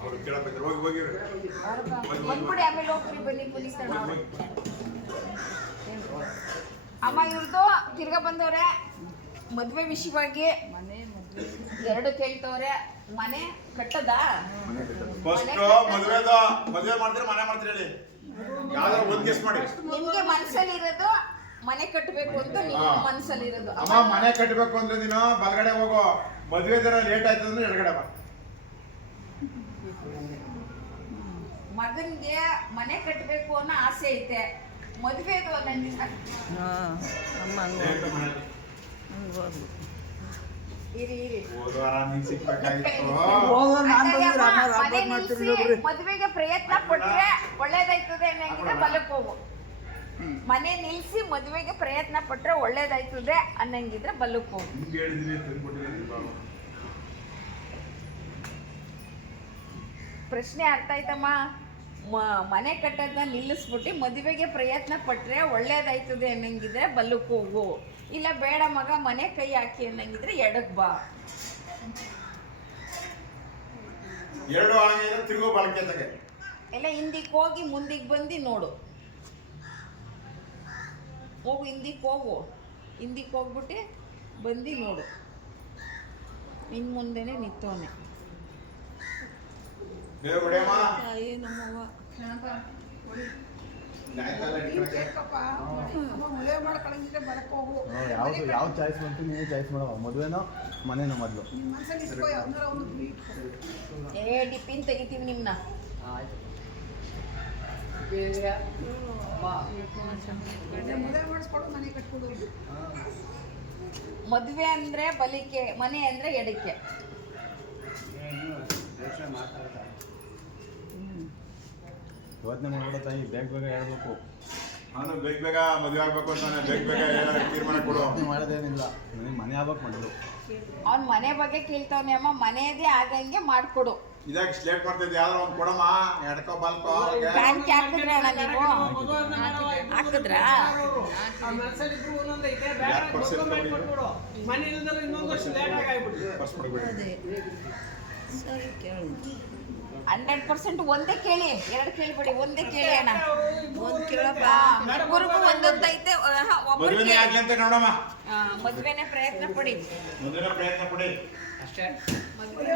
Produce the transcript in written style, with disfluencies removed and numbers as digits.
ಅವರು ಕೇಳಬೇಕು. ಹೋಗಿ ಹೋಗಿ ಬಂದ್ಬಿಡಿ, ಆಮೇಲೆ ಹೋಗ್ರಿ. ಬನ್ನಿ ಪೊಲೀಸ್ ಅಮ್ಮ. ಇವ್ರದ್ದು ತಿರ್ಗಾ ಬಂದವ್ರೆ ಮದ್ವೆ ವಿಷಯವಾಗಿ ಎರಡು ಕೇಳ್ತವ್ರೆ. ಮನೆ ಕಟ್ಟದ ಫಸ್ಟ್ ಮದುವೆ ಮಾಡ್ತೀರಾ ಮನೆ ಮಾಡ್ತೀರಾ ಹೇಳಿ, ಯಾವ್ದಾರು ಒಂದ್ ಗೆಸ್ ಮಾಡಿ. ನಿಮ್ಗೆ ಮನ್ಸಲ್ಲಿ ಇರೋದು ಮನೆ ಕಟ್ಟಬೇಕು ಅಂತ ಮನ್ಸಲ್ಲಿ ಇರೋದು. ಅಮ್ಮ ಮನೆ ಕಟ್ಟಬೇಕು ಅಂದ್ರೆ ನೀನು ಬಲಗಡೆ ಹೋಗೋ, ಮದುವೆ ದಿನ ಲೇಟ್ ಆಯ್ತು ಅಂದ್ರೆ ಎಡಗಡೆ ಬಾ. ಮಗನ್ಗೆ ಮನೆ ಕಟ್ಟಬೇಕು ಅನ್ನೋ ಆಸೆ ಐತೆ, ಮದುವೆ ಮದುವೆಗೆ ಪ್ರಯತ್ನ ಪಟ್ರೆ ಒಳ್ಳೇದಾಯ್ತದೆ ಅನ್ನಂಗಿದ್ರೆ ಬಲಕ್ಕೆ ಹೋಗು. ಮನೆ ನಿಲ್ಸಿ ಮದುವೆಗೆ ಪ್ರಯತ್ನ ಪಟ್ರೆ ಒಳ್ಳೇದಾಯ್ತದೆ ಅನ್ನಂಗಿದ್ರೆ ಬಲಕ್ಕೆ ಹೋಗು. ಪ್ರಶ್ನೆ ಅರ್ಥ ಆಯ್ತಮ್ಮ? ಮನೆ ಕಟ್ಟೋದನ್ನ ನಿಲ್ಲಿಸ್ಬಿಟ್ಟು ಮದುವೆಗೆ ಪ್ರಯತ್ನ ಪಟ್ರೆ ಒಳ್ಳೇದಾಯ್ತದೆ ಅನ್ನಂಗಿದ್ರೆ ಬಲ್ಲಕ್ಕೆ ಹೋಗು. ಇಲ್ಲ ಬೇಡ ಮಗ ಮನೆ ಕೈ ಹಾಕಿ ಅನ್ನಂಗಿದ್ರೆ ಎಡಕ್ ಬಾ. ಎಲ್ಲ ಹಿಂದಿಗೆ ಹೋಗಿ ಮುಂದಿಗೆ ಬಂದು ನೋಡು. ಹೋಗು, ಹಿಂದಿಗೆ ಹೋಗು. ಹಿಂದಿಗೆ ಹೋಗ್ಬಿಟ್ಟು ಬಂದು ನೋಡು. ನಿನ್ ಮುಂದೆನೆ ನಿಂತವನೆ. ಯಾವ ಚಾಯ್ಸ್ ಬಂತು ನೀವೇ ಚಾಯ್ಸ್ ಮಾಡೋ. ಮದುವೆನೋ ಮನೇನೋ ಮೊದಲು ಟಿಫಿನ್ ತೆಗಿತೀವಿ ನಿಮ್ನ. ಮದುವೆ ಅಂದ್ರೆ ಬಲಿಕೆ, ಮನೆ ಅಂದ್ರೆ ಎಡಕ್ಕೆ. ಯೋಚನೆ ಮಾಡ್ಬಿಡೋ ತಾಯಿ, ಬೇಗ ಬೇಗ ಹೇಳ್ಬೇಕು. ನಾನು ಬೇಗ ಮದುವೆ ಆಗ್ಬೇಕು ಅಂತಾನೆ, ಬೇಗ ತೀರ್ಮಾನ ಕೊಡು. ಮಾಡೋದೇನಿಲ್ಲ, ನನಗೆ ಮನೆ ಆಗ್ಬೇಕು ಮೊದಲು. ಅವ್ನ ಮನೆ ಬಗ್ಗೆ ಕೇಳ್ತಾವನೆ ಅಮ್ಮ. ಮನೆಯದೇ ಆಗಂಗೆ ಮಾಡ್ಕೊಡು. ಇದಾಗ ಸ್ಲೇಟ್ ಮಾಡ್ತಿದ್ದೆ, ಯಾವ್ದಾರ ಒಂದು ಕೊಡಮ್ಮ. ಎಡ್ಕೋ ಬಾಲ್ಕೋ ಬ್ಯಾಂಕ್ ಹಾಕಿದ್ರ ಅಣ್ಣ ನೀವು? ಹಾಕಿದ್ರ? ಸರಿ ಕೇಳಿ. 100% ಒಂದೇ ಕೇಳಿ, ಎರಡು ಕೇಳ್ಬೇಡಿ, ಒಂದೇ ಕೇಳಿ ಅಣ್ಣ. ಒಂದ್ ಕೇಳಪ್ಪ. ಇಬ್ಬರಿಗೂ ಒಂದೊಂದು ಐತೆ. ಮದ್ವೆನೇ ಪ್ರಯತ್ನ ಪಡಿ. ಅಷ್ಟೇ. ಮದ್ವೆ